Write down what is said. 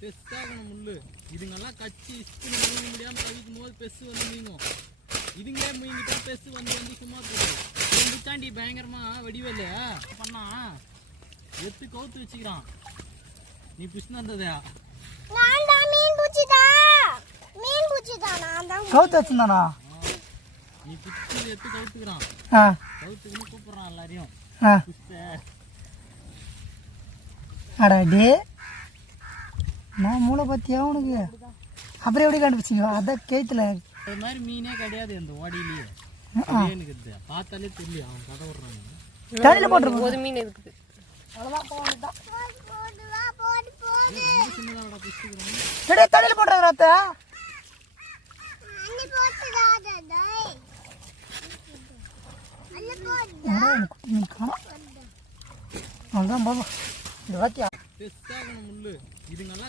பெஸ்ஸாகணும் முள்ளு. இதுங்கெல்லாம் கச்சி இஸ்குன்னு மீங்க முடியாமல் தவிக்கும் போது பெஸ்ஸு வந்து மீங்கும். இதுங்களே மீங்கிட்டா பெஸ்ஸு வந்து சும்மா போகுது. முத்தாண்டி பயங்கரமாக வடிவேல பண்ணா எத்து கவுத்து வச்சுக்கிறான். நீ பிடிச்சின்னு வந்ததா? கவுத்து வச்சுருந்தானா? நீ பிடிச்சி எத்து கவுத்துக்கிறான். கவுத்துக்குன்னு கூப்பிட்றான் எல்லாரையும். அடாடி நான் மூளை பத்தியா உனக்கு? அப்புறம் எப்படி கண்டுபிடிச்சிங்க? அதான் கேத்துல அது மாதிரி மீனே கிடையாது அந்த ஓடியிலேயே. எனக்கு பார்த்தாலே தெரியல. அவன் கதை விடுறாங்க. தண்ணியில போட்டுருக்கோம். ஒரு மீன் இருக்குது. தண்ணியில போட்டுறாங்க. அவ்வளோதான் பாபா. இந்த வாத்தியா பெஸ்ஸாகணும் முள்ளு. இதுங்கெல்லாம்